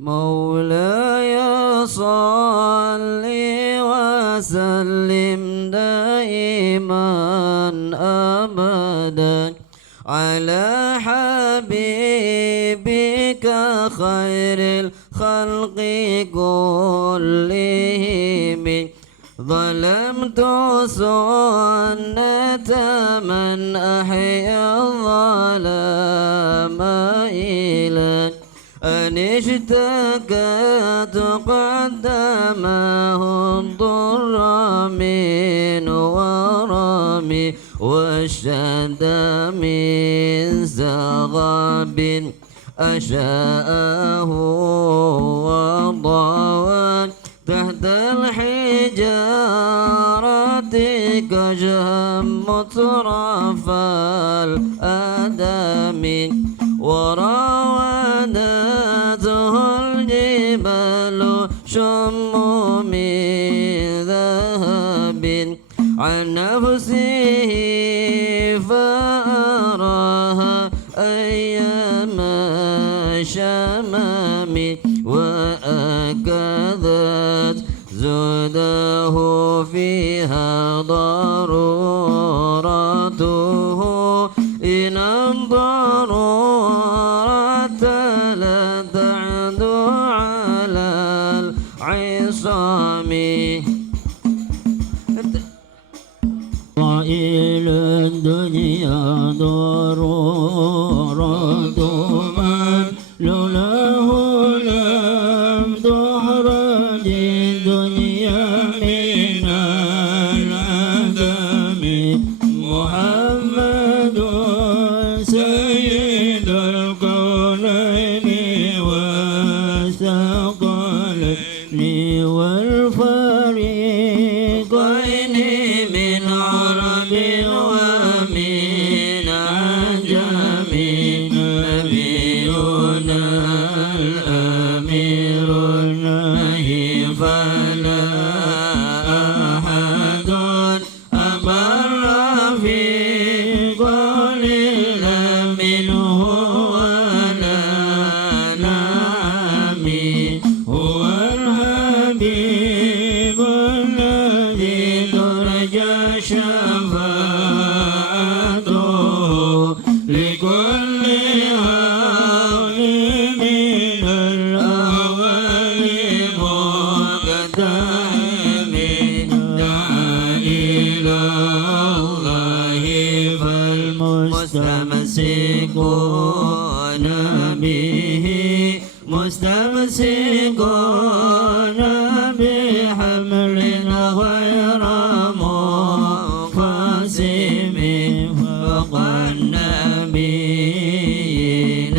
مولاي صل وسلم دائما أبدا على حبيبك خير الخلق كلهم ظلمت سنة من أحيا الظلام إليك أن اشتكت قدمهم ضر من ورمي واشتد من زغب أشاءه وضوى تحت الحجارة كجهم مترف الأدم وراودته الجبال شم من ذهب عن نفسه فأراها أيام شمام وأكدت زده فيها ضرورته إن الضرورة لا تعدو على العصام إلى الدنيا ضرورة من لولاه لم تخرج الدنيا من العدم محمد سيد الكونين والثقلين والفريقين من عرب ومن عجم نبينا الأمير النهي فلا أحد أبر في قول منه ولا نعم هو الحبيب الذي ترجى شفاعته لكل هول من الأهوال مقتحم دعا إلى الله فالمستمسكون به مستمسكون بحمل غير منقسم فوق النبيين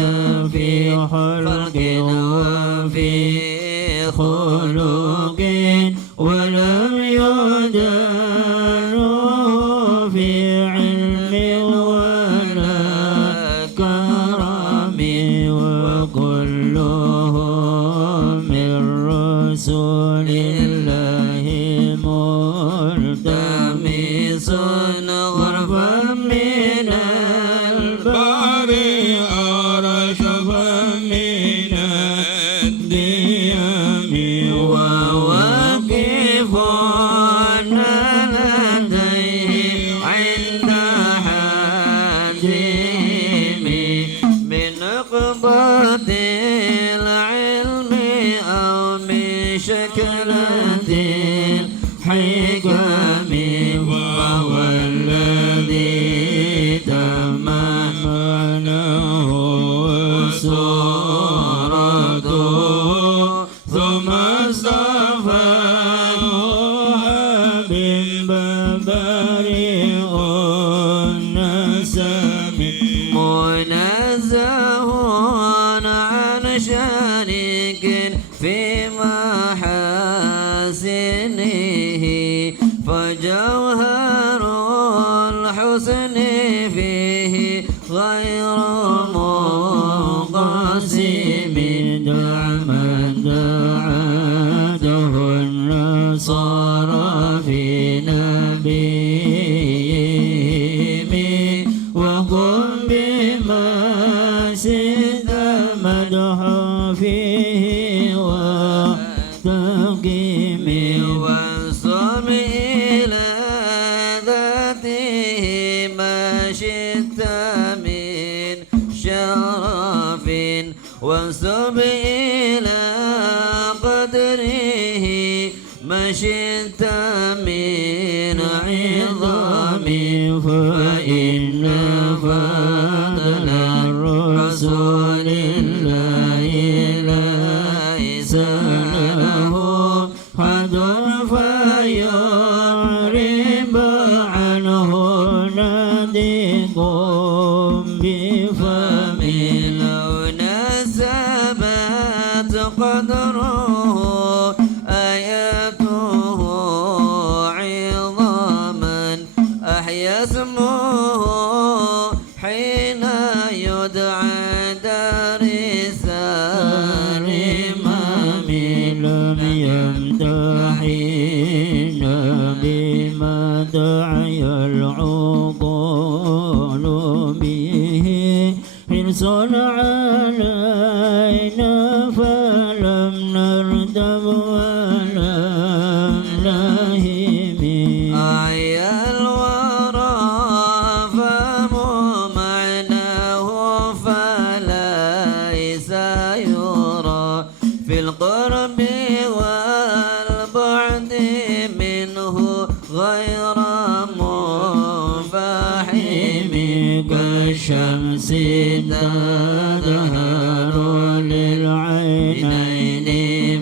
في خلق وفي خلق ولم يدانوا في علم ولا كرم وكلهم من رسول الله ملتمس غرفا من البحر أرشفا من الديام وواقف لديه عند حاجم من قبض العلم أو من شكلة الحكم وهو الذي تمنه صورته ثم اصطفاه حبيب بريء النسم منزه عن شريك في محاسنه فجوهر الحسن فيه غير منقسم دع من دعته النصارى في نبيهم وقم بما سد مدح فيه وانسب إلى قدره ما شئت من عظام فإن فضل الرسول الله ليس له حد فيعرب عنه نادق بفم لو نسبت قدره آياته عظاما أحيا اسمه حين يدعى دار السار الإمام لم يمتحن بما دعي العقول به حرص علينا فلم نرتب ولم نهم أعيا الورى فهم معناه فليس يرى في القرب والبعد منه غير منفحم كالشمس تظهر للعينين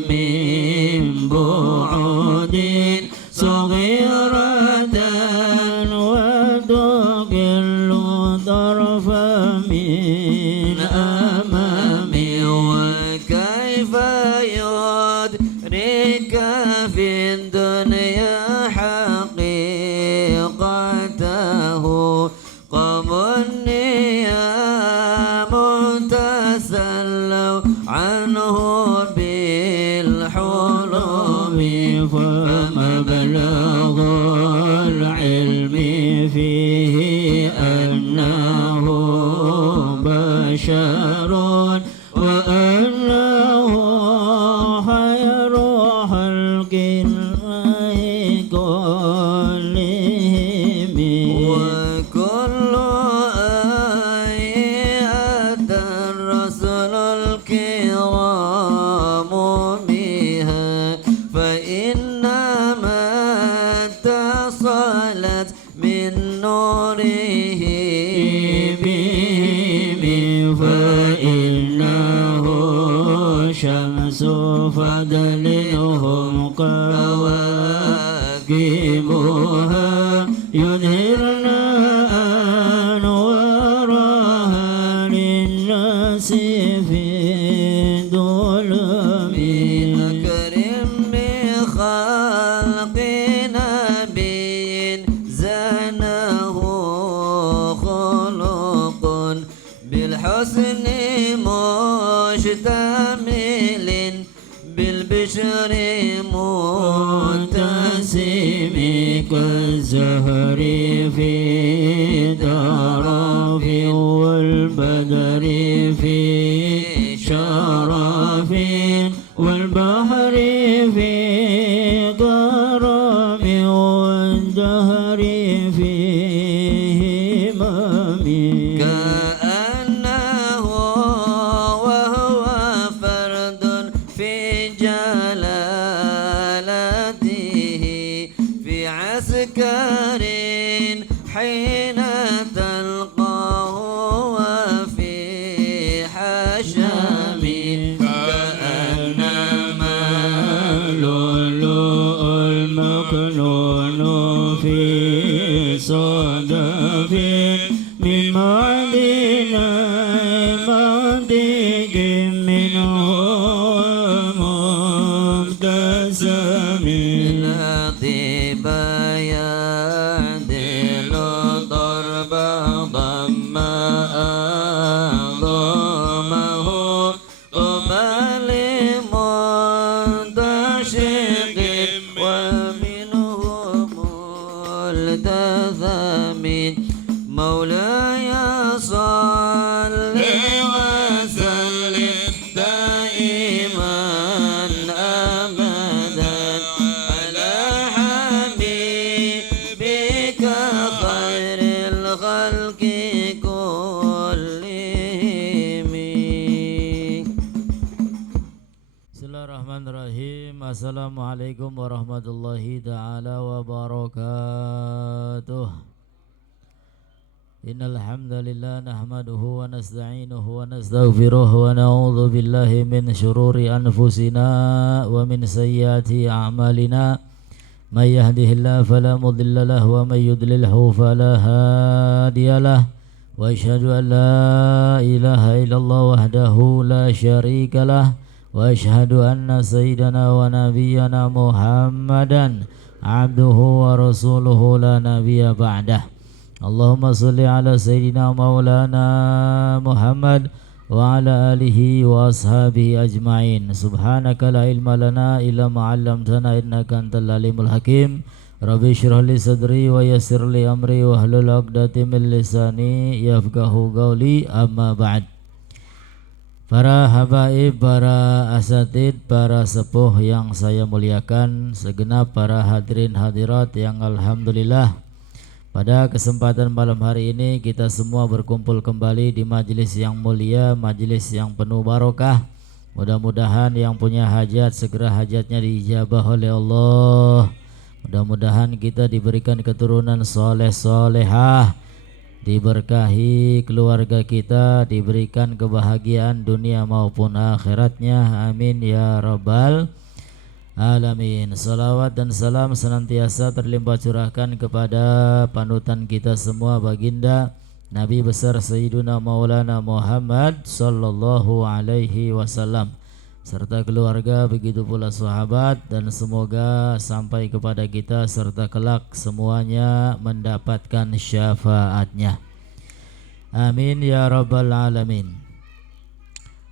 من بعد صغيرة وتقل طرفا من أمام وكيف يدرك في الدنيا حقيقته قوم النيام تسلوا عنه بالحلم فمبلغ العلم فيه أنه بشر وأنه خير خلق الله كلهم وكل آيات الرسل الكرام بها فإنما اتصلت من نوره بهم فإنه شمس فضلهم كواكبها يظهرن أنوارها للناس في ظلم أكرم بخلق نبي زانه خلق بالحسن مشتمل بالبشر متسم كالزهر في درف والبدر في شرف والبحر في كرم والدهر في همم كأنه وهو فرد في جلالته في عسكر حين تلقاه وفي حشم كأنما اللؤلؤ المكنون في صدف من معدن منطق منه مبتسم الأطيب يعدل ضرب ضم أعظمه ضم Bismillahirrahmanirrahim. Assalamualaikum warahmatullahi ta'ala wabarakatuh. Innal hamdalillah nahmaduhu wa nasta'inuhu wa nastaghfiruh wa na'udzu billahi min shururi anfusina wa min sayyiati a'malina. May yahdihillahu fala mudilla lahu wa may yudlilhu fala hadiyalah. Wa asyhadu an la ilaha illallah wahdahu la syarika lah. Wa asyhadu anna sayyidana wa nabiyyana Muhammadan abduhu wa rasuluhu la nabiyya ba'dah. Allahumma salli ala sayyidina maulana Muhammad wa ala alihi wa ashabihi ajma'in. Subhanaka la ilma lana illa ma 'allamtana innaka antal alimul hakim. Rabbi shrah li sadri wa yassir li amri wa hlul 'uqdatam min lisani yafqahu qawli, amma ba'd. Para habaib, para asatid, para sepuh yang saya muliakan, segenap para hadirin hadirat yang alhamdulillah pada kesempatan malam hari ini kita semua berkumpul kembali di majelis yang mulia, majelis yang penuh barokah. Mudah-mudahan yang punya hajat segera hajatnya diijabah oleh Allah. Mudah-mudahan kita diberikan keturunan soleh solehah, diberkahi keluarga kita, diberikan kebahagiaan dunia maupun akhiratnya, amin ya rabbal alamin. Salawat dan salam senantiasa terlimpah curahkan kepada panutan kita semua, baginda Nabi besar Sayyiduna Maulana Muhammad sallallahu alaihi wasallam, serta keluarga, begitu pula sahabat, dan semoga sampai kepada kita serta kelak semuanya mendapatkan syafaatnya, amin ya rabbal alamin.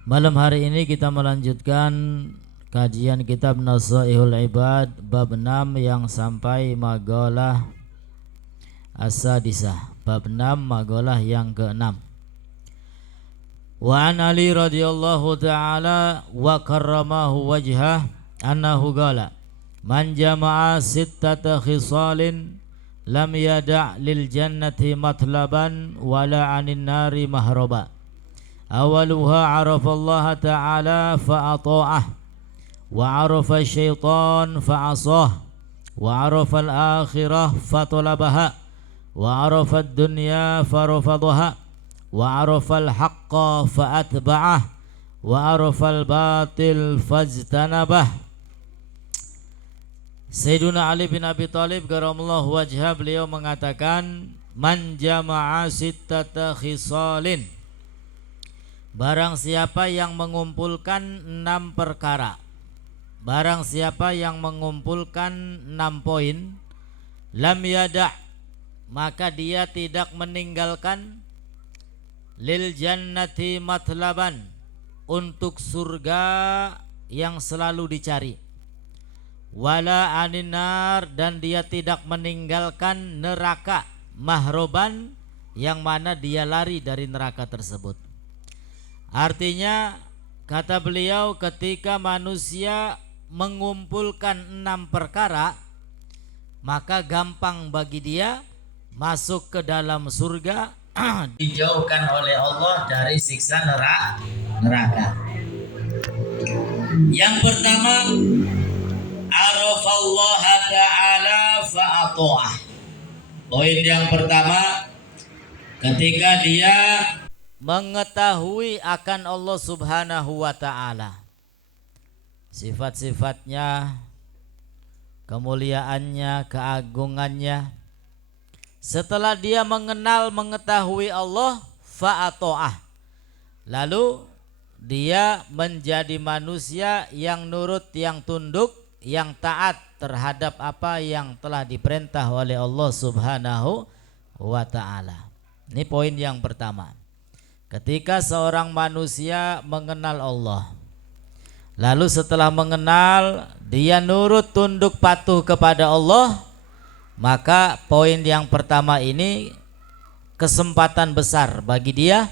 Malam hari ini kita melanjutkan kajian kitab Nasaihul Ibad bab 6 yang sampai maqalah as-sadisah, bab 6 maqalah yang ke-6. Wa an Ali radhiyallahu ta'ala wa karramahu wajhah annahu qala man jama'a sittata khisalin lam yada' lil jannati matlaban wala 'anin nari mahroba. Awaluha 'arafa Allah ta'ala fa'ata'ah wa 'arafa syaitan fa'asah wa 'arafa al-akhirah fatalabaha wa 'arafa ad-dunya farafadaha wa arafal haqqa fa'atba'ah wa arafal batil fajtanabah. Sayyiduna Ali bin Abi Thalib karamallahu wajhah, beliau mengatakan man jama'a sittata khisalin, barang siapa yang mengumpulkan 6 perkara, barang siapa yang mengumpulkan 6 poin, lam yada', maka dia tidak meninggalkan lil jannati matlaban, untuk surga yang selalu dicari, wala aninar, dan dia tidak meninggalkan neraka, mahroban, yang mana dia lari dari neraka tersebut. Artinya kata beliau, ketika manusia mengumpulkan 6 perkara, maka gampang bagi dia masuk ke dalam surga, dijauhkan oleh Allah dari siksa neraka. Yang pertama, arafallah ta'ala fa'ata'ah. Poin yang pertama, ketika dia mengetahui akan Allah subhanahu wa ta'ala, sifat-sifatnya, kemuliaannya, keagungannya. Setelah dia mengenal, mengetahui Allah, fa'ato'ah, lalu dia menjadi manusia yang nurut, yang tunduk, yang taat terhadap apa yang telah diperintah oleh Allah subhanahu wa ta'ala. Ini poin yang pertama. Ketika seorang manusia mengenal Allah, lalu setelah mengenal dia nurut, tunduk, patuh kepada Allah, maka poin yang pertama ini kesempatan besar bagi dia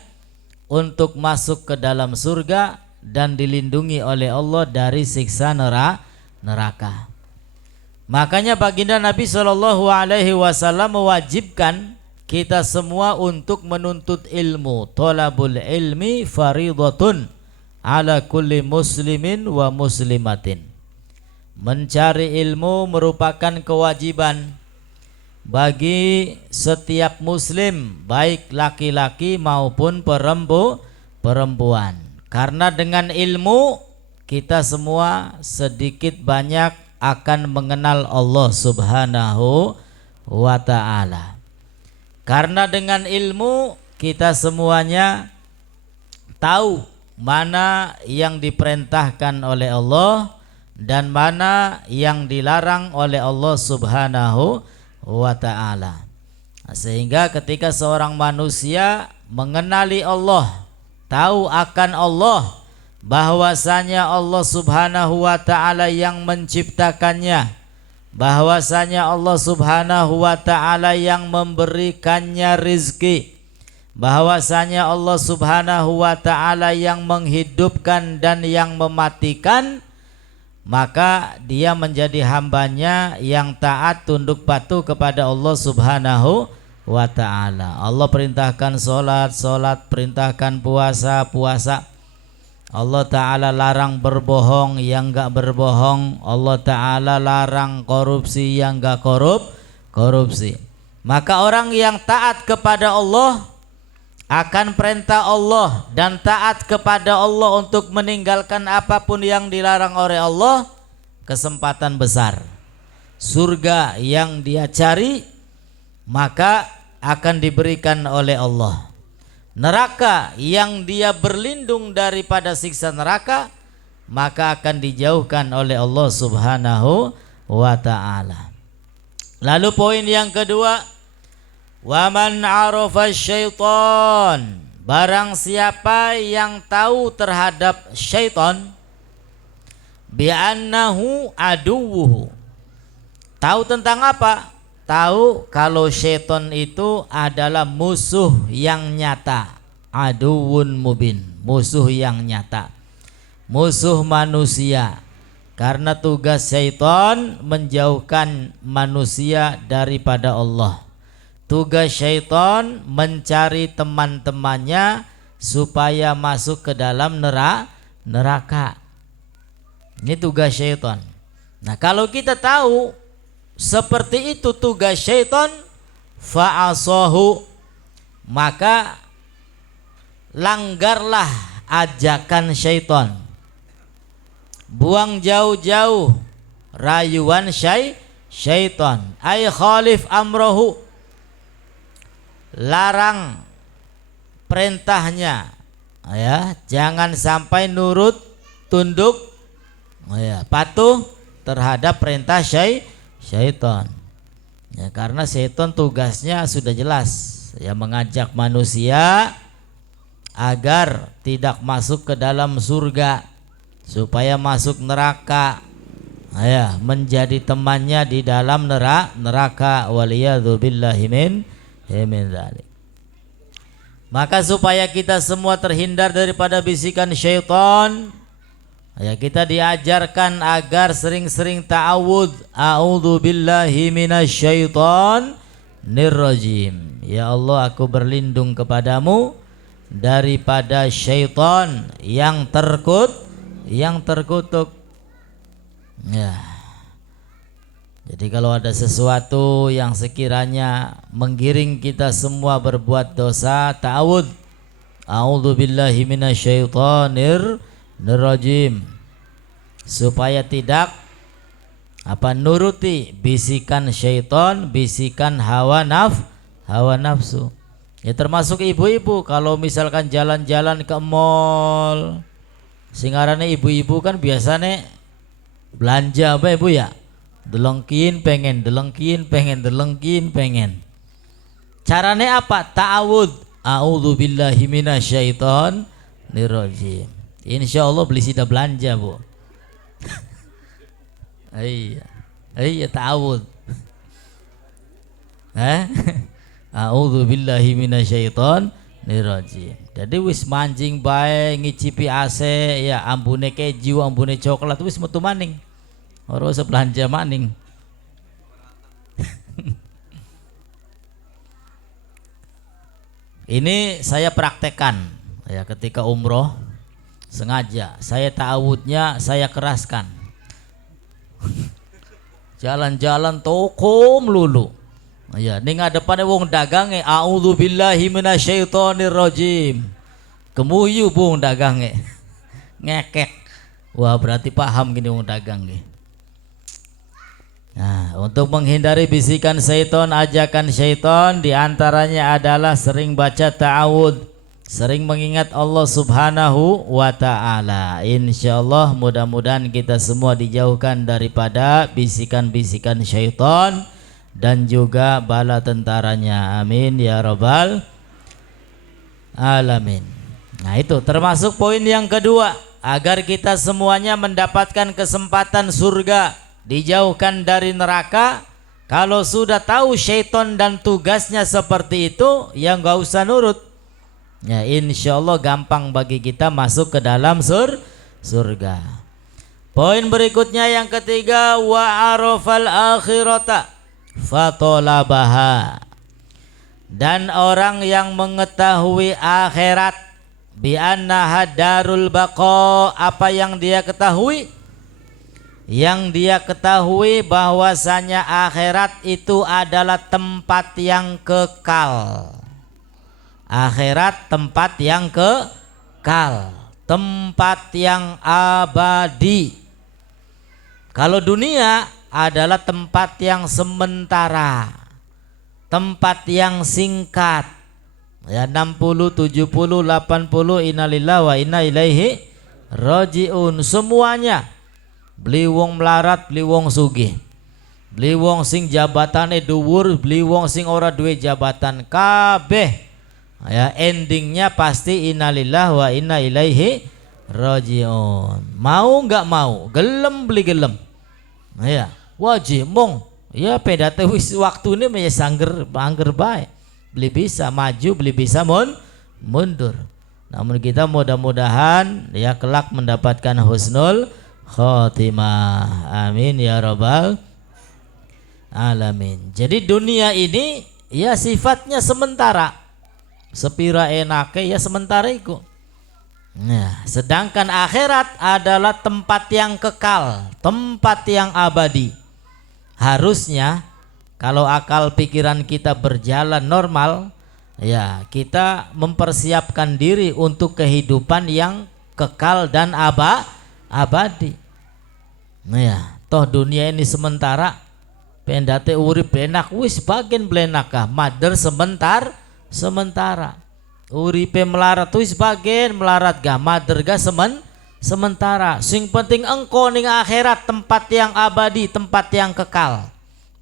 untuk masuk ke dalam surga dan dilindungi oleh Allah dari siksa neraka. Makanya baginda Nabi SAW mewajibkan kita semua untuk menuntut ilmu. Thalabul ilmi faridatun ala kulli muslimin wa muslimatin. Mencari ilmu merupakan kewajiban bagi setiap muslim, baik laki-laki maupun perempuan. Karena dengan ilmu kita semua sedikit banyak akan mengenal Allah Subhanahu wa ta'ala. Karena dengan ilmu kita semuanya tahu mana yang diperintahkan oleh Allah dan mana yang dilarang oleh Allah Subhanahu wa ta'ala. Sehingga ketika seorang manusia mengenali Allah, tahu akan Allah, bahwasanya Allah Subhanahu wa ta'ala yang menciptakannya, bahwasanya Allah Subhanahu wa ta'ala yang memberikannya rizki, bahwasanya Allah Subhanahu wa ta'ala yang menghidupkan dan yang mematikan, maka dia menjadi hambanya yang taat tunduk patuh kepada Allah Subhanahu wa ta'ala. Allah perintahkan sholat, perintahkan puasa. Allah ta'ala larang berbohong, yang enggak berbohong. Allah ta'ala larang korupsi, yang enggak korupsi. Maka orang yang taat kepada Allah akan perintah Allah dan taat kepada Allah untuk meninggalkan apapun yang dilarang oleh Allah, kesempatan besar surga yang dia cari maka akan diberikan oleh Allah. Neraka yang dia berlindung daripada siksa neraka maka akan dijauhkan oleh Allah Subhanahu wa ta'ala. Lalu poin yang kedua, wa man arafa syaitan, barang siapa yang tahu terhadap syaitan, bi annahu aduwwuhu. Tahu tentang apa? Tahu kalau syaitan itu adalah musuh yang nyata, aduwwun mubin, musuh yang nyata, musuh manusia. Karena tugas syaitan menjauhkan manusia daripada Allah. Tugas syaitan mencari teman-temannya supaya masuk ke dalam neraka. Ini tugas syaitan. Nah, kalau kita tahu seperti itu tugas syaitan, fa'asahu, maka langgarlah ajakan syaitan. Buang jauh-jauh rayuan syaitan. Ay khalif amrohu, larang perintahnya, ya, jangan sampai nurut, tunduk, ya, patuh terhadap perintah syaitan. Ya, karena syaitan tugasnya sudah jelas, ya, mengajak manusia agar tidak masuk ke dalam surga, supaya masuk neraka, ya, menjadi temannya di dalam neraka. Waliyadzubillahi min dzalik. Maka supaya kita semua terhindar daripada bisikan syaitan, ya, kita diajarkan agar sering-sering ta'awudz, a'udzubillahi minasyaitonir rajim. Ya Allah, aku berlindung kepadamu daripada syaitan yang terkutuk. Ya. Jadi kalau ada sesuatu yang sekiranya menggiring kita semua berbuat dosa, ta'awudz, a'udzubillahi minasyaitonir rajim, supaya tidak nuruti bisikan syaitan, bisikan hawa nafsu. Ya, termasuk ibu-ibu kalau misalkan jalan-jalan ke mall, singarane ibu-ibu kan biasanya belanja apa ibu ya? Delengkin pengen. Carane apa? Ta'awudz, a'udzubillahi minasyaitonir rajim. Insyaallah beli sida belanja, Bu. Iya ta'awudz. A'udzubillahi minasyaitonir rajim. Jadi wis mancing bae, ngicipi AC, ya, ambune keju, ambune coklat, wis metu maning. Ora usah belanja maning. Ini saya praktekkan, ya, ketika umroh. sengaja saya ta'awudnya saya keraskan. Jalan-jalan toko melulu. Ya, ning ngadepane wong dagange a'udzubillahi minasyaitonirrajim. Kemuyu wong dagange. Ngekek. Wah, berarti paham gini wong dagang nggih. Nah, untuk menghindari bisikan syaitan, ajakan syaitan diantaranya adalah sering baca ta'awud, sering mengingat Allah Subhanahu wa ta'ala. Insyaallah mudah-mudahan kita semua dijauhkan daripada bisikan-bisikan syaitan dan juga bala tentaranya. Amin ya rabbal alamin. Nah, itu termasuk poin yang kedua, agar kita semuanya mendapatkan kesempatan surga, dijauhkan dari neraka. Kalau sudah tahu syaitan dan tugasnya seperti itu, ya nggak usah nurut. Ya, insya Allah gampang bagi kita masuk ke dalam surga. Poin berikutnya yang ketiga, wa arafal akhirata fatolabaha. Dan orang yang mengetahui akhirat, bi annaha darul baqa, apa yang dia ketahui? Yang dia ketahui bahwasanya akhirat itu adalah tempat yang kekal. Akhirat tempat yang kekal, tempat yang abadi. Kalau dunia adalah tempat yang sementara, tempat yang singkat. Ya, 60, 70, 80, innalillahi wa inna ilaihi rajiun. Semuanya. Beli wong melarat, beli wong sugih, beli wong sing jabatane dhuwur, beli wong sing ora duwe jabatan, kabeh ya endingnya pasti innalillahi wa inna ilaihi rajiun. Mau nggak mau, gelem beli gelem, ya wajib mong ya pedate wis waktune me sangger bangger bae, beli bisa maju, beli bisa mundur. Namun kita mudah-mudahan ya kelak mendapatkan husnul khotimah. Amin ya rabbal alamin. Jadi dunia ini ya sifatnya sementara, sepira enake ya sementara itu. Nah, sedangkan akhirat adalah tempat yang kekal, tempat yang abadi. Harusnya kalau akal pikiran kita berjalan normal, ya kita mempersiapkan diri untuk kehidupan yang kekal dan abadi. Nah ya, toh dunia ini sementara, pendate urip enak wis bagian belenakah, mader sementara. Uripe melarat wis bagian melarat gak, mader gak sementara. Sing penting engkau ning akhirat, tempat yang abadi, tempat yang kekal.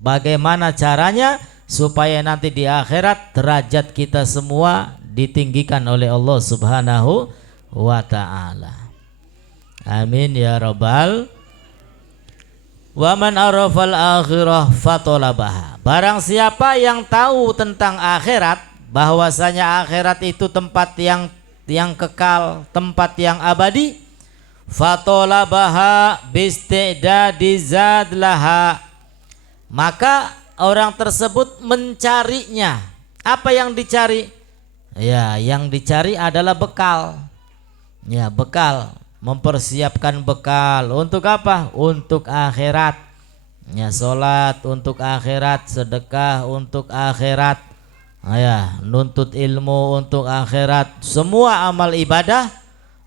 Bagaimana caranya supaya nanti di akhirat derajat kita semua ditinggikan oleh Allah Subhanahu wa ta'ala. Amin ya rabbal. Wa man arafal akhirah fatolabaha. Barang siapa yang tahu tentang akhirat, bahwasanya akhirat itu tempat yang kekal, tempat yang abadi, fatolabaha bistidadi zadlaha, maka orang tersebut mencarinya. Apa yang dicari? Ya, yang dicari adalah bekal. Ya, bekal. Mempersiapkan bekal untuk apa? Untuk akhirat. Ya, sholat untuk akhirat, sedekah untuk akhirat, ya, nuntut ilmu untuk akhirat. Semua amal ibadah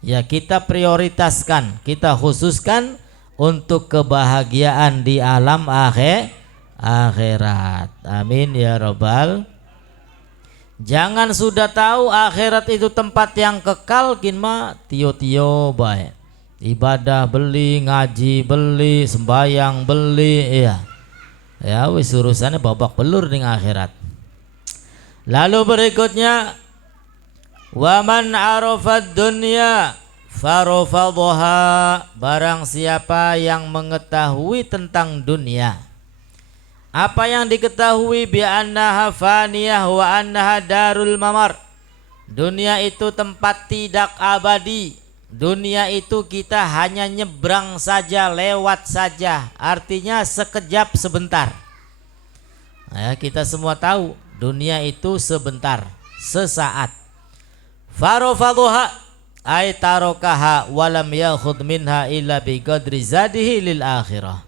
ya kita prioritaskan, kita khususkan untuk kebahagiaan di alam akhirat. Amin ya rabbal. Jangan sudah tahu akhirat itu tempat yang kekal, kinma tio-tio baik. Ibadah beli, ngaji beli, sembayang beli, ya. Ya wis urusannya babak belur ning akhirat. Lalu berikutnya, wa man arafad dunya farafadha, barang siapa yang mengetahui tentang dunia. Apa yang diketahui bi annaha faniyah wa annaha darul mamar. Dunia itu tempat tidak abadi. Dunia itu kita hanya nyebrang saja, lewat saja. Artinya sekejap sebentar. Ya, kita semua tahu dunia itu sebentar, sesaat. Farafadha, ay tarokaha walam yakhud minha illa bi qadri zadihi lil akhirah.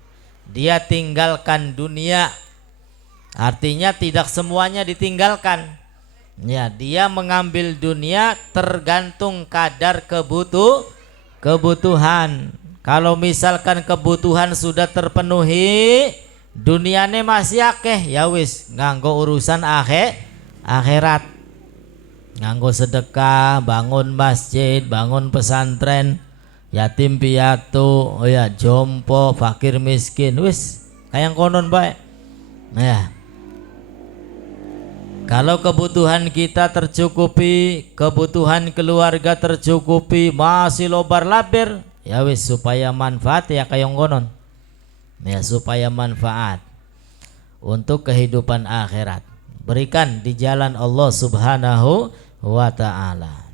Dia tinggalkan dunia, artinya tidak semuanya ditinggalkan. Ya, dia mengambil dunia tergantung kadar kebutuhan. Kalau misalkan kebutuhan sudah terpenuhi, duniane masih akeh, ya wis nganggo urusan akhirat. Nganggo sedekah, bangun masjid, bangun pesantren, yatim piatu, oh ya jompo, fakir miskin, wis kayang konon baik. Ya. Kalau kebutuhan kita tercukupi, kebutuhan keluarga tercukupi, masih lobar labir, ya wis supaya manfaat ya kayang konon. Ya supaya manfaat untuk kehidupan akhirat. Berikan di jalan Allah Subhanahu wa ta'ala.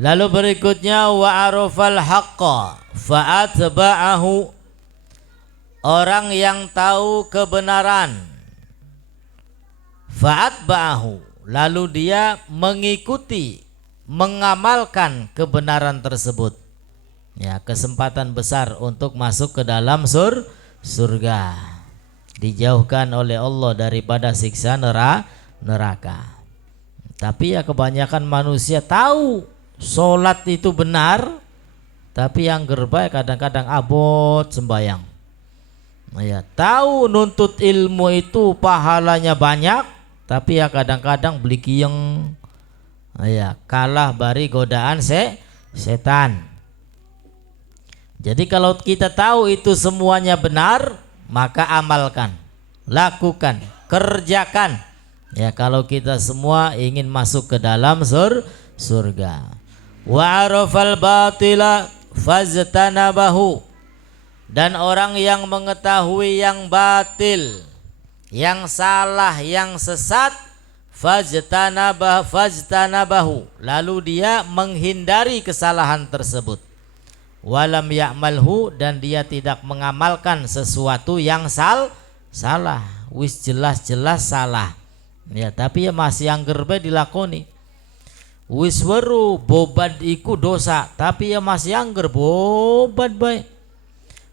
Lalu berikutnya wa arafal haqqa fa'atba'ahu. Orang yang tahu kebenaran, fa'atba'ahu, lalu dia mengikuti, mengamalkan kebenaran tersebut. Ya, kesempatan besar untuk masuk ke dalam surga. Dijauhkan oleh Allah daripada siksa neraka. Tapi ya kebanyakan manusia tahu sholat itu benar, tapi yang gerbai kadang-kadang abot sembayang. Ya, tahu nuntut ilmu itu pahalanya banyak, tapi ya kadang-kadang beli kiyeng. Ya, kalah bari godaan setan. Jadi kalau kita tahu itu semuanya benar, maka amalkan, lakukan, kerjakan. Ya, kalau kita semua ingin masuk ke dalam surga. Wa arafal batila fajtanabahu. Dan orang yang mengetahui yang batil, yang salah, yang sesat, fajtanabahu, lalu dia menghindari kesalahan tersebut. Walam ya'malhu, dan dia tidak mengamalkan sesuatu yang salah, wis jelas-jelas salah. Ya, tapi ya masih angger bae dilakoni. Wis weru bobat iku dosa, tapi ya masih angger bobat bae.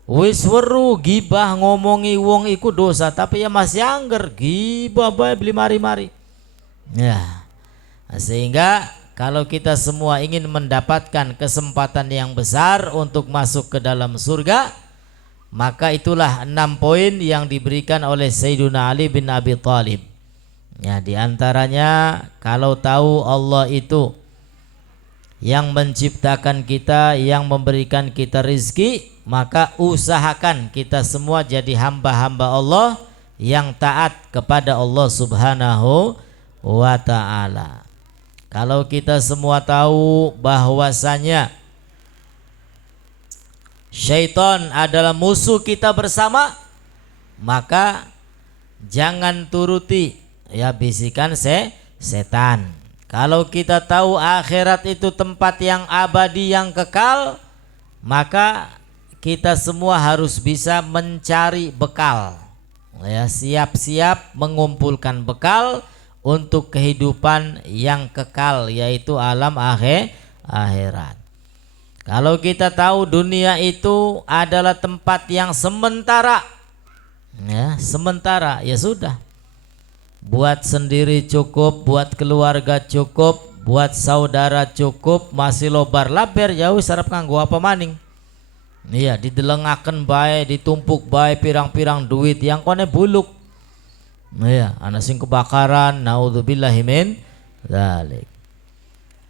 Wis weru gibah ngomongi wong iku dosa, tapi ya masih angger gibah bae beli mari-mari. Ya. Sehingga kalau kita semua ingin mendapatkan kesempatan yang besar untuk masuk ke dalam surga, maka itulah 6 poin yang diberikan oleh Sayyiduna Ali bin Abi Thalib. Ya, di antaranya kalau tahu Allah itu yang menciptakan kita, yang memberikan kita rizki, maka usahakan kita semua jadi hamba-hamba Allah yang taat kepada Allah Subhanahu wa ta'ala. Kalau kita semua tahu bahwasanya syaitan adalah musuh kita bersama, maka jangan turuti ya bisikan setan. Kalau kita tahu akhirat itu tempat yang abadi, yang kekal, maka kita semua harus bisa mencari bekal. Ya, siap-siap mengumpulkan bekal untuk kehidupan yang kekal, yaitu alam akhirat. Kalau kita tahu dunia itu adalah tempat yang sementara, ya sementara, ya sudah. Buat sendiri cukup, buat keluarga cukup, buat saudara cukup, masih lobar laber jauh sarap kanggo apa maning. Iya, didelengaken bae, ditumpuk bae pirang-pirang duit yang kone buluk. Iya, ana sing kebakaran, naudzubillahi min dzalik.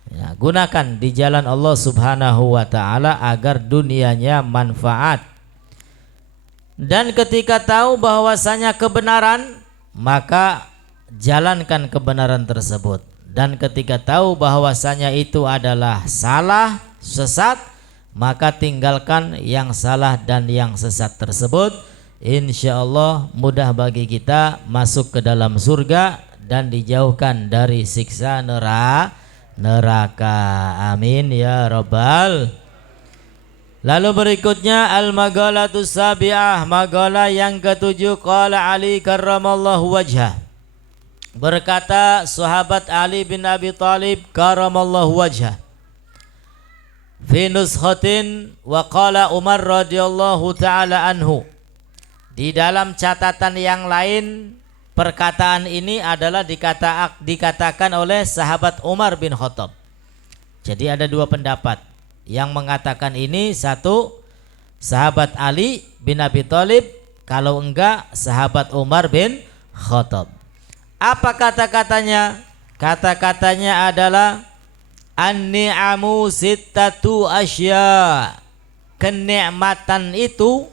Ya, gunakan di jalan Allah Subhanahu wa ta'ala agar dunianya manfaat. Dan ketika tahu bahwasanya kebenaran, maka jalankan kebenaran tersebut. Dan ketika tahu bahwasanya itu adalah salah, sesat, maka tinggalkan yang salah dan yang sesat tersebut. Insya Allah mudah bagi kita masuk ke dalam surga dan dijauhkan dari siksa neraka. Amin ya rabbal. Lalu berikutnya al-magalatus sabi'ah, magalah yang ketujuh. Qala Ali karramallahu wajhah, berkata sahabat Ali bin Abi Thalib karramallahu wajhah, fi nuskhatin wa qala Umar radhiyallahu taala anhu. Di dalam catatan yang lain perkataan ini adalah dikatakan oleh sahabat Umar bin Khattab. Jadi ada dua pendapat. Yang mengatakan ini satu sahabat Ali bin Abi Thalib, kalau enggak sahabat Umar bin Khattab. Apa kata-katanya? Kata-katanya adalah an-ni'amu sittatu asya. Kenikmatan itu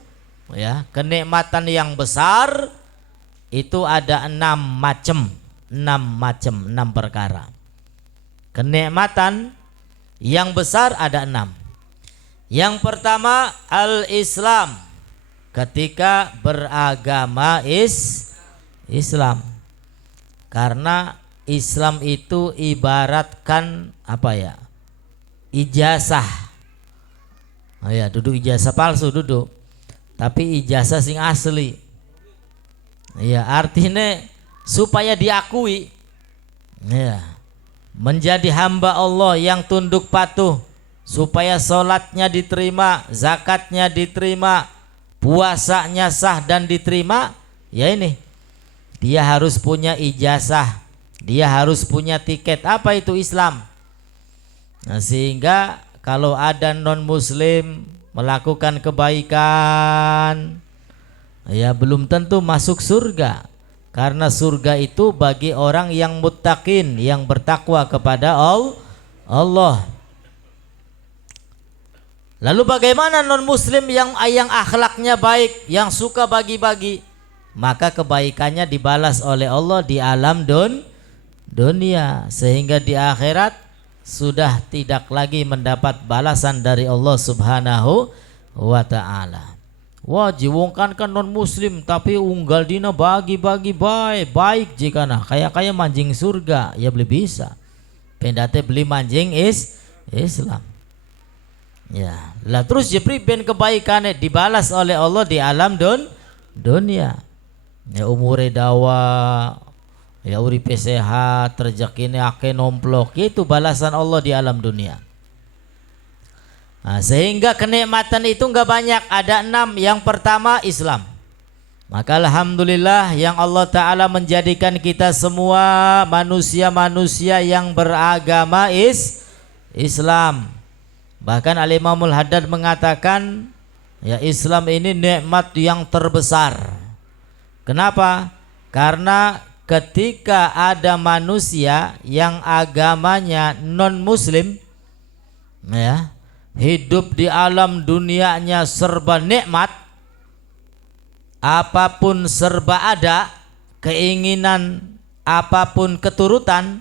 ya, kenikmatan yang besar itu ada 6 perkara. Kenikmatan yang besar ada 6. Yang pertama al-Islam, ketika beragama Islam. Karena Islam itu ibaratkan apa ya? Ijazah. Oh ya, duduk ijazah palsu duduk. Tapi ijazah sing asli. Ya, artinya supaya diakui. Ya. Menjadi hamba Allah yang tunduk patuh, supaya sholatnya diterima, zakatnya diterima, puasanya sah dan diterima. Ya ini, dia harus punya ijazah, dia harus punya tiket. Apa itu Islam? Nah, sehingga kalau ada non muslim melakukan kebaikan, ya belum tentu masuk surga. Karena surga itu bagi orang yang muttaqin, yang bertakwa kepada Allah. Lalu bagaimana non muslim yang akhlaknya baik, yang suka bagi-bagi? Maka kebaikannya dibalas oleh Allah di alam dunia, sehingga di akhirat sudah tidak lagi mendapat balasan dari Allah Subhanahu wa ta'ala. Wajib wong kan non muslim tapi unggal dina bagi-bagi baik jika nah kayak manjing surga ya beli bisa. Pendate beli manjing Islam. Ya, lah terus jepri ben kebaikannya dibalas oleh Allah di alam dunia. Ya umure dawa, ya uripe sehat, rezekine akeh nomplok, itu balasan Allah di alam dunia. Nah, sehingga kenikmatan itu enggak banyak, ada 6. Yang pertama Islam. Maka alhamdulillah yang Allah Ta'ala menjadikan kita semua manusia-manusia yang beragama Islam. Bahkan Al-Imamul Haddad mengatakan ya Islam ini nikmat yang terbesar. Kenapa? Karena ketika ada manusia yang agamanya non muslim, ya, hidup di alam dunianya serba nikmat, apapun serba ada, keinginan apapun keturutan,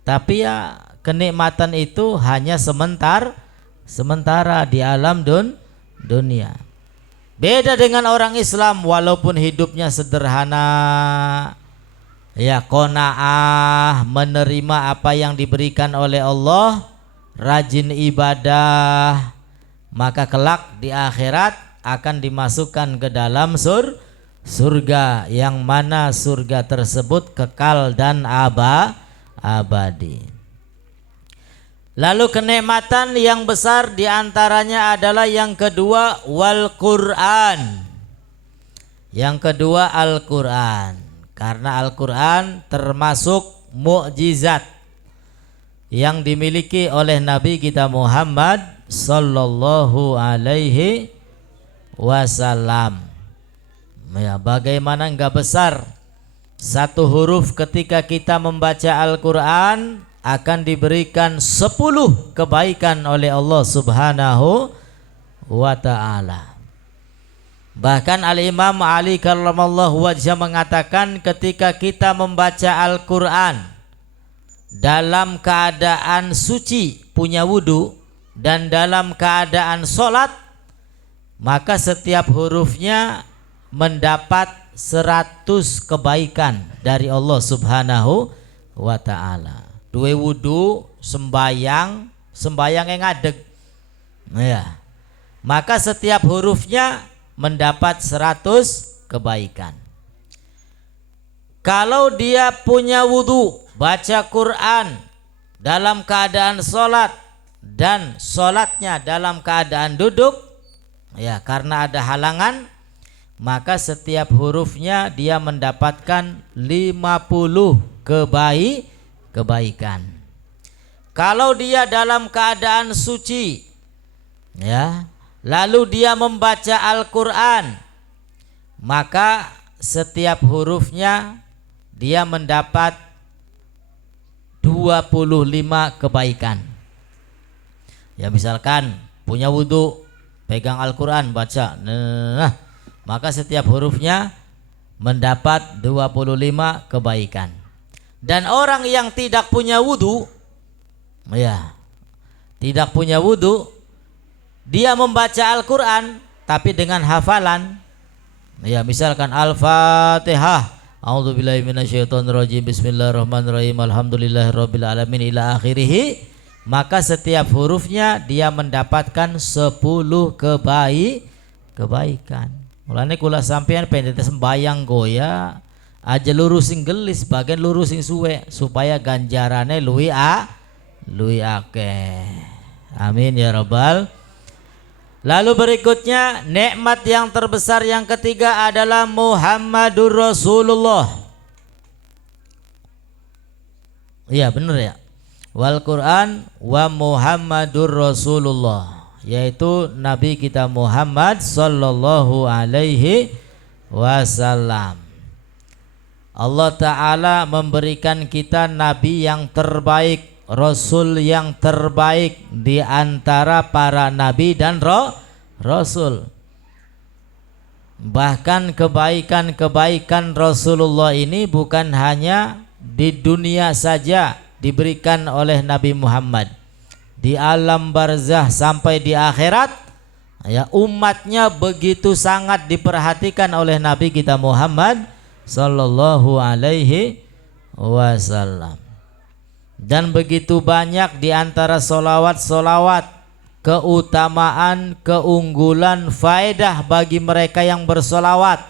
tapi ya kenikmatan itu hanya sementara di alam dunia. Beda dengan orang Islam, walaupun hidupnya sederhana, ya qanaah, menerima apa yang diberikan oleh Allah, rajin ibadah, maka kelak di akhirat akan dimasukkan ke dalam surga, yang mana surga tersebut kekal dan abadi. Lalu kenikmatan yang besar diantaranya adalah yang kedua wal Quran. Yang kedua Al-Quran, karena Al-Quran termasuk mukjizat yang dimiliki oleh Nabi kita Muhammad sallallahu alaihi wasallam. Ya, bagaimana enggak besar satu huruf ketika kita membaca Al-Quran akan diberikan 10 kebaikan oleh Allah Subhanahu wa ta'ala. Bahkan Al-Imam Ali karramallahu wajhah mengatakan ketika kita membaca Al-Quran dalam keadaan suci, punya wudu, dan dalam keadaan sholat, maka setiap hurufnya mendapat 100 kebaikan dari Allah Subhanahu wa ta'ala. Duwe wudu, sembayang yang ngadeg, ya, maka setiap hurufnya mendapat 100 kebaikan. Kalau dia punya wudu, baca Quran dalam keadaan sholat, dan sholatnya dalam keadaan duduk, ya karena ada halangan, maka setiap hurufnya dia mendapatkan 50 kebaikan. Kalau dia dalam keadaan suci, ya, lalu dia membaca Al-Quran, maka setiap hurufnya dia mendapat 25 kebaikan. Ya misalkan punya wudhu, pegang Al-Quran, baca, maka setiap hurufnya mendapat 25 kebaikan. Dan orang yang tidak punya wudhu, ya, tidak punya wudhu, dia membaca Al-Quran tapi dengan hafalan, ya misalkan Al-Fatihah, a'udzubillahi minasyaitonirrajim, bismillahirrahmanirrahim, alhamdulillahirabbil alamin ila akhirih, maka setiap hurufnya dia mendapatkan 10 kebaikan. Mulane kula sampean pendete sembayang goya aja lurusin gelis bagian lurusin suwe supaya ganjarane luwi akeh. Amin ya rabbal. Lalu berikutnya nikmat yang terbesar yang ketiga adalah Muhammadur Rasulullah. Iya benar ya. Wal Quran wa Muhammadur Rasulullah, yaitu Nabi kita Muhammad sallallahu alaihi wasallam. Allah Ta'ala memberikan kita Nabi yang terbaik, Rasul yang terbaik di antara para Nabi dan Rasul. Bahkan kebaikan-kebaikan Rasulullah ini bukan hanya di dunia saja diberikan oleh Nabi Muhammad, di alam barzah sampai di akhirat, ya umatnya begitu sangat diperhatikan oleh Nabi kita Muhammad sallallahu alaihi wasallam. Dan begitu banyak di antara solawat-solawat, keutamaan, keunggulan, faedah bagi mereka yang bersolawat,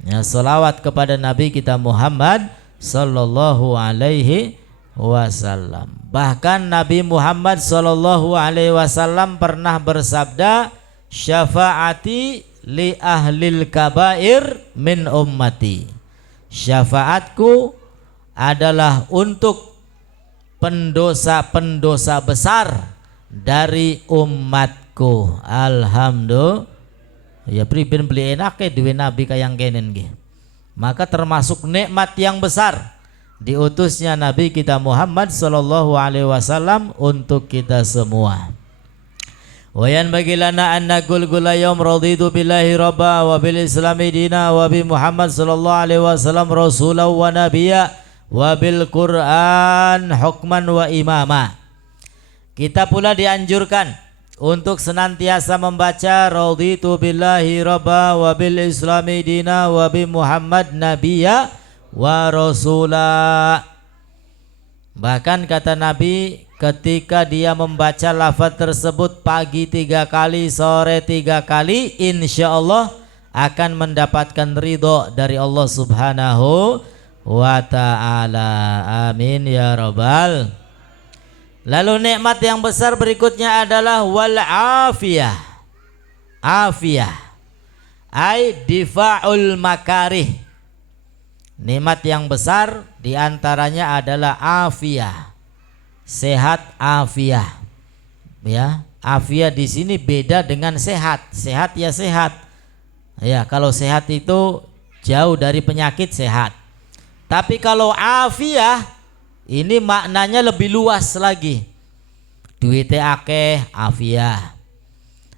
ya solawat kepada Nabi kita Muhammad sallallahu alaihi wasallam. Bahkan Nabi Muhammad sallallahu alaihi wasallam pernah bersabda, syafaati li ahlil kabair min ummati. Syafaatku adalah untuk pendosa-pendosa besar dari umatku. Alhamdulillah. Ya pripun beli enake duwe nabi kayang kenen nggih. Maka termasuk nikmat yang besar diutusnya Nabi kita Muhammad sallallahu alaihi wasallam untuk kita semua. Wayan bagilana an naqul yaum raditu billahi rabba wa bil islami dina wa bi Muhammad sallallahu alaihi wasallam rasulan wa nabiyya wa bil Qur'an hukman wa imama. Kita pula dianjurkan untuk senantiasa membaca raditu billahi rabba wa bil islami dina wa bi Muhammad nabiyya wa rasula. Bahkan kata Nabi, ketika dia membaca lafaz tersebut pagi 3 kali, sore 3 kali, insya Allah akan mendapatkan ridho dari Allah subhanahu wa ta'ala. Amin ya rabbal. Lalu nikmat yang besar berikutnya adalah wal afiyah. Afiyah ai difa'ul makarih. Nikmat yang besar diantaranya adalah afiyah, sehat afiyah. Ya, afiyah di sini beda dengan sehat. Sehat ya sehat. Ya, kalau sehat itu jauh dari penyakit sehat. Tapi kalau afiyah ini maknanya lebih luas lagi. Duite akeh afiyah,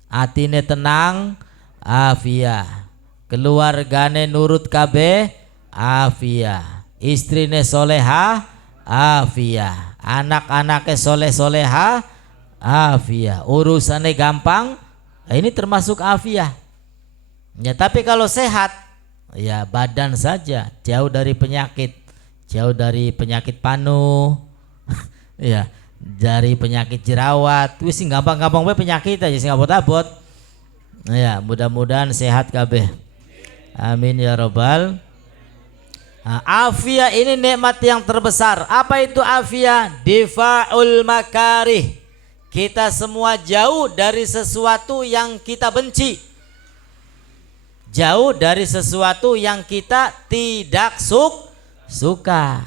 atine tenang afiyah, keluargane nurut kabeh afiyah, istrine soleha afiyah, anak-anaknya soleh-soleha afiyah, urusannya gampang, ini termasuk afiyah. Ya, tapi kalau sehat, ya badan saja jauh dari penyakit, jauh dari penyakit panu, ya dari penyakit jerawat, wis gampang-gampang we penyakit aja sing abot-abot. Ya, mudah-mudahan sehat kabeh. Amin ya rabbal. Nah, afiyah ini nikmat yang terbesar. Apa itu afiyah? Difa'ul makarih. kita semua jauh dari sesuatu yang kita benci, jauh dari sesuatu yang kita tidak suka.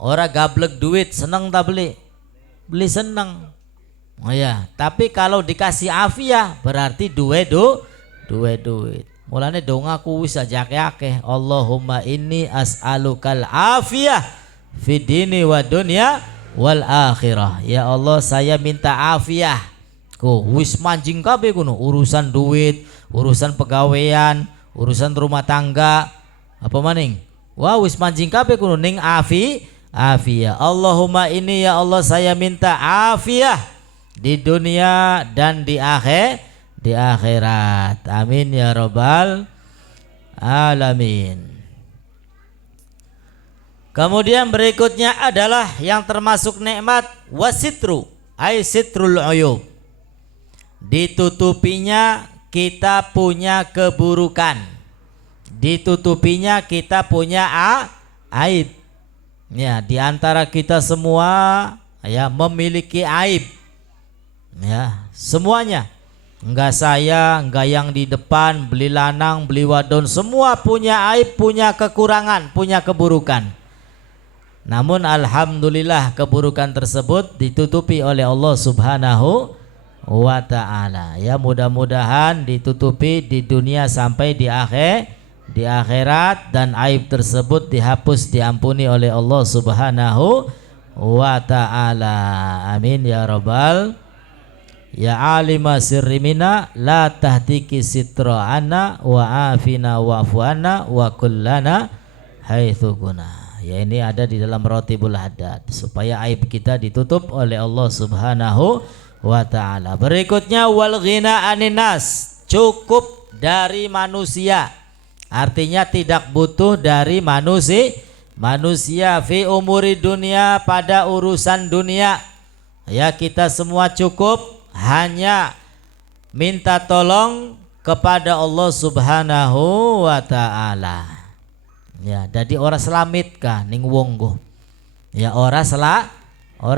Orang gablek duit seneng tak beli seneng. Oh ya, tapi kalau dikasih afiah berarti duit. Mulane dongaku wis ajake-ake. Allahumma inni as'alukal afiyah fid dini wa dunya wal akhirah. Ya Allah, saya minta afiah. Ku wis manjing kabeh kuno, urusan duit, urusan pegawaian, urusan rumah tangga, apa maning? Wah, wis manjing kabeh kuno ning afiyah. Allahumma inni ya Allah, saya minta afiah di dunia dan di akhirat. Amin ya rabbal alamin. Kemudian berikutnya adalah yang termasuk nikmat wasitru, ay sitrul uyub. Ditutupinya kita punya keburukan, ditutupinya kita punya aib. Ya, di antara kita semua ya memiliki aib. Ya, semuanya. Enggak saya, enggak yang di depan, beli lanang, beli wadon, semua punya aib, punya kekurangan, punya keburukan. Namun alhamdulillah keburukan tersebut ditutupi oleh Allah Subhanahu wa ta'ala. Ya, mudah-mudahan ditutupi di dunia sampai di akhirat, dan aib tersebut dihapus, diampuni oleh Allah Subhanahu wa ta'ala. Amin ya rabbal. Ya alima sirrimina la tahtiki sitra anna wa afina wa afuana wa kullana haitsu guna. Ya, ini ada di dalam Rotibul Haddad, supaya aib kita ditutup oleh Allah Subhanahu wa ta'ala. Berikutnya wal ghina anin nas, cukup dari manusia. Artinya tidak butuh dari manusia fi umuri dunia, pada urusan dunia. Ya, kita semua cukup, hanya minta tolong kepada Allah Subhanahu wa ta'ala. Ya, jadi orang selamit kah ning wonggo. Ya, orang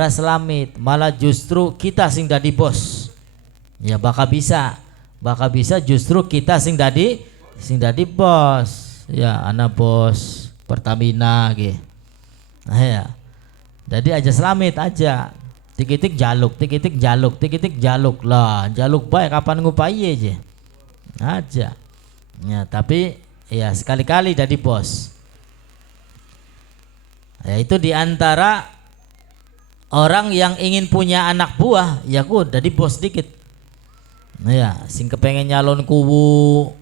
selamit, malah justru kita sing dadi bos. Ya, bakal bisa justru kita sing dadi bos. Ya, anak bos Pertamina gitu. Nah, ya. Jadi aja selamit aja. Tikitik jaluk lah, jaluk baik kapan ngupai aja. Ya, tapi ya sekali-kali jadi bos. Ya, itu diantara orang yang ingin punya anak buah, ya ku jadi bos dikit. Ya, sing kepengen nyalon kubu,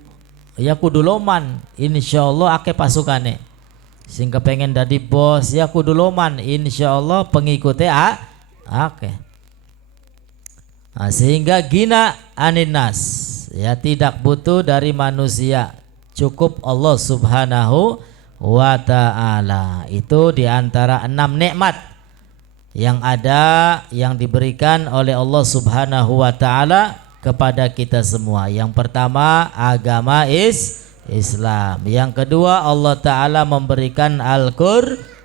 ya kudu loman, insyaallah ake pasukane. Sing kepengen jadi bos, ya kudu loman, insyaallah pengikutnya oke. Nah, sehingga gina aninas, ya tidak butuh dari manusia, cukup Allah Subhanahu wa ta'ala. Itu diantara 6 nikmat yang ada, yang diberikan oleh Allah Subhanahu wa ta'ala kepada kita semua. Yang pertama agama Islam. Yang kedua Allah ta'ala memberikan Al-Quran.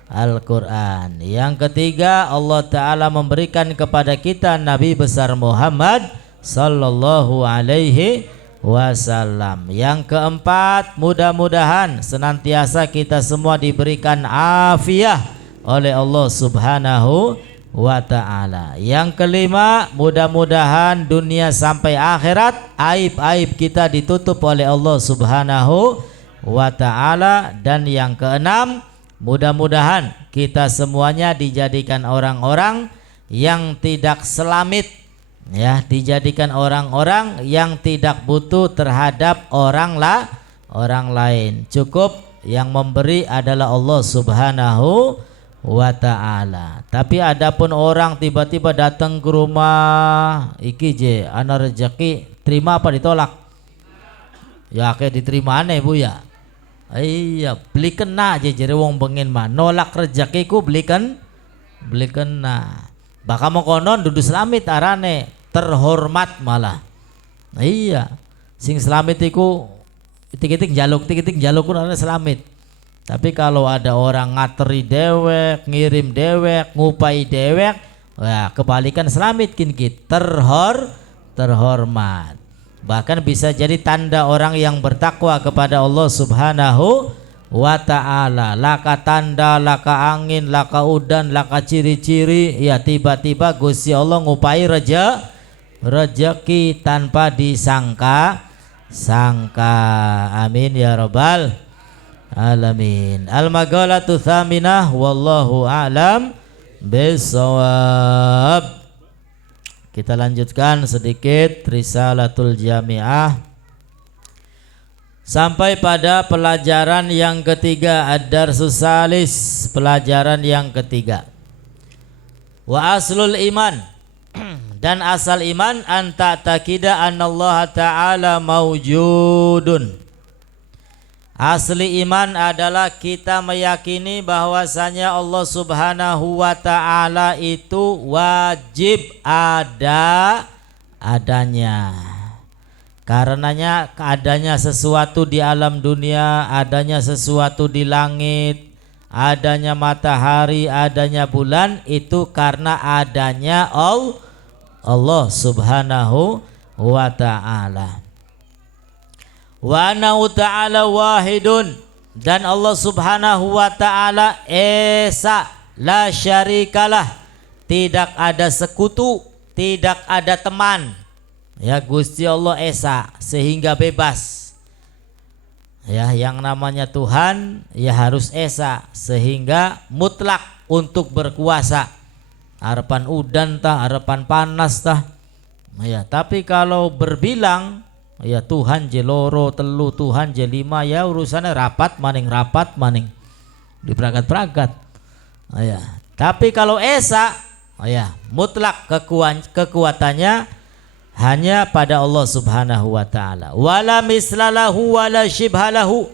Yang ketiga Allah ta'ala memberikan kepada kita Nabi besar Muhammad sallallahu alaihi wasallam. Yang keempat, mudah-mudahan senantiasa kita semua diberikan afiah oleh Allah Subhanahu wa ta'ala. Yang kelima, mudah-mudahan dunia sampai akhirat aib-aib kita ditutup oleh Allah Subhanahu wa ta'ala. Dan yang keenam, mudah-mudahan kita semuanya dijadikan orang-orang yang tidak selamit, ya, dijadikan orang-orang yang tidak butuh terhadap orang lain. Cukup yang memberi adalah Allah Subhanahu wa ta'ala. Tapi adapun orang tiba-tiba datang ke rumah, iki je ana rezeki, terima apa ditolak? Ya kayak diterima aneh bu ya. Iya, beli kena aja jadi wong pengen mah nolak rezekiku beli kena. Bakal mau konon dudu selamit arane terhormat malah. Iya, sing selamit iku titik-titik jaluk pun arane selamit. Tapi kalau ada orang ngateri dewek, ngirim dewek, ngupai dewek, Wah, kebalikan selamit kinki terhormat. Bahkan bisa jadi tanda orang yang bertakwa kepada Allah Subhanahu wa ta'ala. Laka tanda, laka angin, laka udan, laka ciri-ciri, ya tiba-tiba Gusti Allah ngupai rezeki tanpa disangka. Amin ya rabbal alamin. Al-maqalatu thaminah wallahu a'lam bisawab. Kita lanjutkan sedikit Risalatul Jami'ah sampai pada pelajaran yang ketiga, Ad-Darsus Salis, pelajaran yang ketiga. Wa aslul iman, dan asal iman, anta takida anallaha ta'ala maujudun. Asli iman adalah kita meyakini bahwasanya Allah Subhanahu wa ta'ala itu wajib adanya. Karenanya adanya sesuatu di alam dunia, adanya sesuatu di langit, adanya matahari, adanya bulan, itu karena adanya Allah Subhanahu wa ta'ala. Wa annahu ta'ala wahidun, dan Allah Subhanahu wa ta'ala esa, la syarikalah, tidak ada sekutu, tidak ada teman. Ya, Gusti Allah esa sehingga bebas. Ya, yang namanya Tuhan ya harus esa sehingga mutlak untuk berkuasa. Harapan udan tah, harapan panas tah. Ya, tapi kalau berbilang ya Tuhan je loro telu, Tuhan je lima, ya urusannya rapat maning diperangkat-perangkat. Ya. Tapi kalau esa, ya mutlak kekuatannya hanya pada Allah Subhanahu wa ta'ala. Wala mislalahu wala shibhalahu,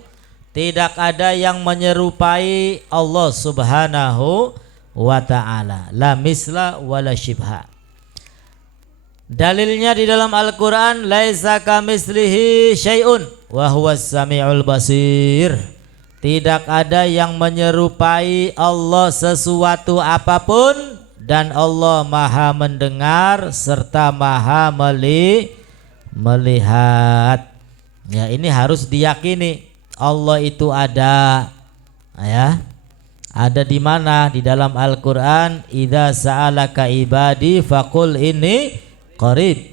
tidak ada yang menyerupai Allah Subhanahu wa ta'ala. La misla wala shibha. Dalilnya di dalam Al-Quran, laisa kamislihi syai'un wa huwas sami'ul basir. Tidak ada yang menyerupai Allah sesuatu apapun, dan Allah maha mendengar serta maha melihat. Ya, ini harus diyakini Allah itu ada. Ya, ada di mana? Di dalam Al-Quran, idza sa'alaka ibadi faqul inni qarib.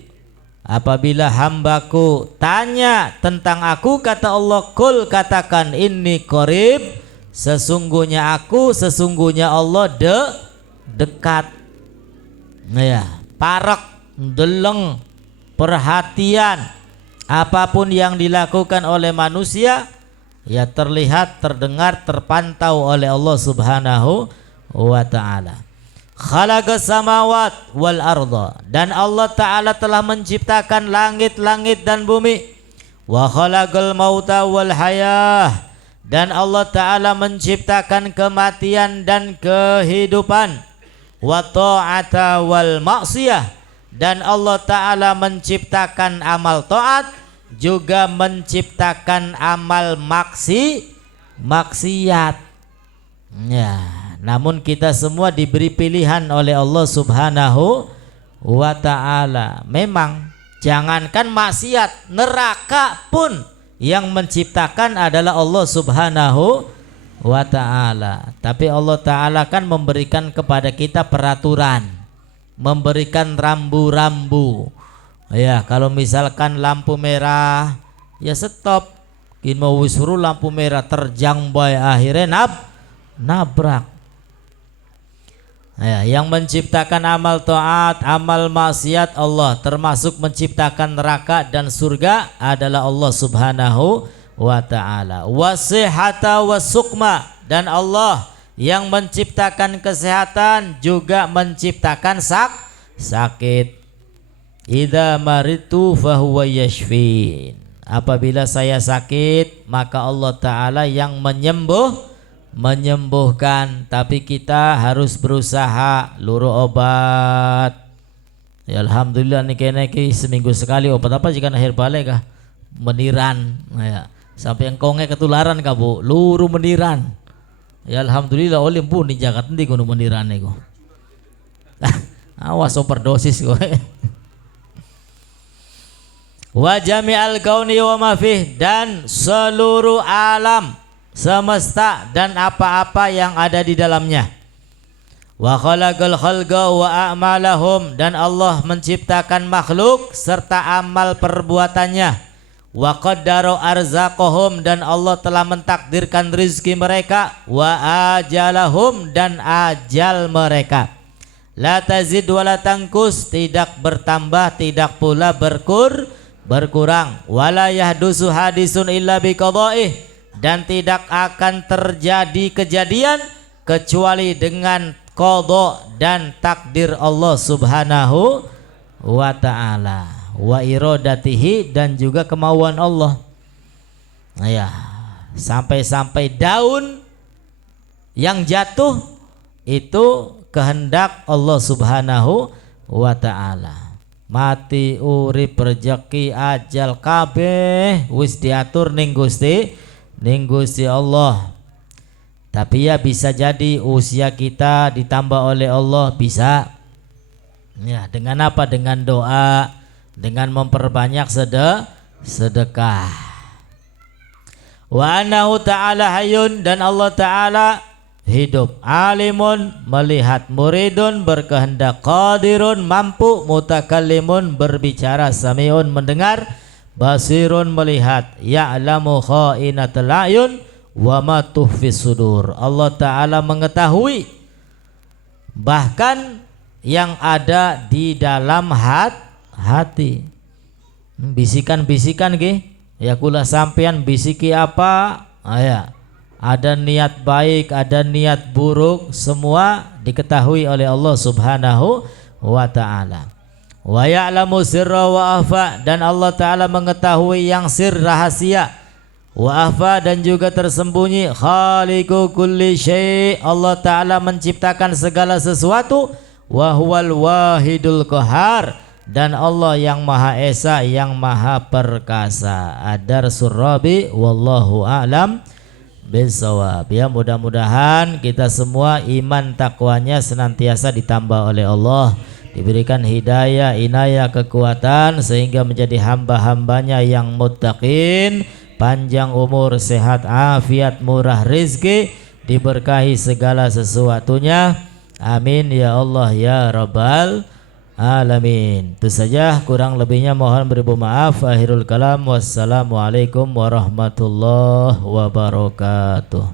Apabila hambaku tanya tentang aku, kata Allah, kul, katakan, inni qarib, sesungguhnya Allah dekat. Ya, parek, deleng, perhatian. Apapun yang dilakukan oleh manusia ya terlihat, terdengar, terpantau oleh Allah Subhanahu wa ta'ala. Khalaqas samawat wal arda, dan Allah Ta'ala telah menciptakan langit-langit dan bumi. Wa khalaqal mauta wal hayah, dan Allah Ta'ala menciptakan kematian dan kehidupan. Wa ta'ata wal maksiyah, dan Allah Ta'ala menciptakan amal taat, juga menciptakan amal maksiat. Ya, namun kita semua diberi pilihan oleh Allah Subhanahu wa ta'ala. Memang jangankan maksiat, neraka pun yang menciptakan adalah Allah Subhanahu wa ta'ala. Tapi Allah Ta'ala kan memberikan kepada kita peraturan, memberikan rambu-rambu. Ya, kalau misalkan lampu merah ya stop. Kin mau wisru lampu merah terjang boy, akhirnya nabrak. Ya, yang menciptakan amal taat, amal maksiat Allah, termasuk menciptakan neraka dan surga adalah Allah Subhanahu wa ta'ala. Wasihata wasukma, dan Allah yang menciptakan kesehatan juga menciptakan sakit. Idza maritu fahuwa yashfin, apabila saya sakit maka Allah Ta'ala yang menyembuhkan, tapi kita harus berusaha luru obat. Ya, alhamdulillah nih kayaknya seminggu sekali obat apa jika akhir balik kah meniran. Ya, sampai yang konge ketularan kah bu, luru meniran. Ya alhamdulillah oleh bu nih jagat nanti kuno meniran nih. Awas overdosis kowe. Wa jami'al kauni wa ma fih, dan seluruh alam semesta dan apa-apa yang ada di dalamnya. Wa khalaqal khalqa wa a'malahum, dan Allah menciptakan makhluk serta amal perbuatannya. Wa qaddara arzaqahum, dan Allah telah mentakdirkan rizki mereka. Wa ajalahum, dan ajal mereka. La tazid wa la tangkus, tidak bertambah tidak pula berkurang. Wala yahdusu hadisun illa biqada'ih, dan tidak akan terjadi kejadian kecuali dengan qada dan takdir Allah subhanahu wa ta'ala, wa iradatihi, dan juga kemauan Allah. Nah ya, sampai-sampai daun yang jatuh itu kehendak Allah subhanahu wa ta'ala. Mati, urip, rezeki, ajal kabeh wis diatur ning Gusti Allah. Tapi ya bisa jadi usia kita ditambah oleh Allah, bisa. Ya, dengan apa? Dengan doa, dengan memperbanyak sedekah. Wa annahu ta'ala hayyun, dan Allah ta'ala hidup. Alimun, melihat. Muridun, berkehendak. Qadirun, mampu. Mutakallimun, berbicara. Sami'un, mendengar. Basirun, melihat. Ya'lamu kha'inatul a'yun wa ma tuhfis sudur. Allah ta'ala mengetahui bahkan yang ada di dalam hati. Bisikan-bisikan ge, ya kula sampean bisiki apa? Ya. Ada niat baik, ada niat buruk, semua diketahui oleh Allah subhanahu wa ta'ala. Wa ya'lamu sirra wa akhfa, dan Allah ta'ala mengetahui yang sir, rahasia, wa akhfa, dan juga tersembunyi. Khaliqu kulli syai', Allah ta'ala menciptakan segala sesuatu. Wa huwal wahidul qahar, dan Allah yang maha esa, yang maha perkasa. Ad-Darsul Rabi, wallahu a'lam bisawab. Ya, mudah-mudahan kita semua iman takwanya senantiasa ditambah oleh Allah, diberikan hidayah, inayah, kekuatan, sehingga menjadi hamba-hambanya yang muttaqin, panjang umur, sehat, afiat, murah rizki, diberkahi segala sesuatunya. Amin ya Allah ya Rabbal alamin. Itu saja, kurang lebihnya mohon beribu maaf. Akhirul kalam, wassalamualaikum warahmatullahi wabarakatuh.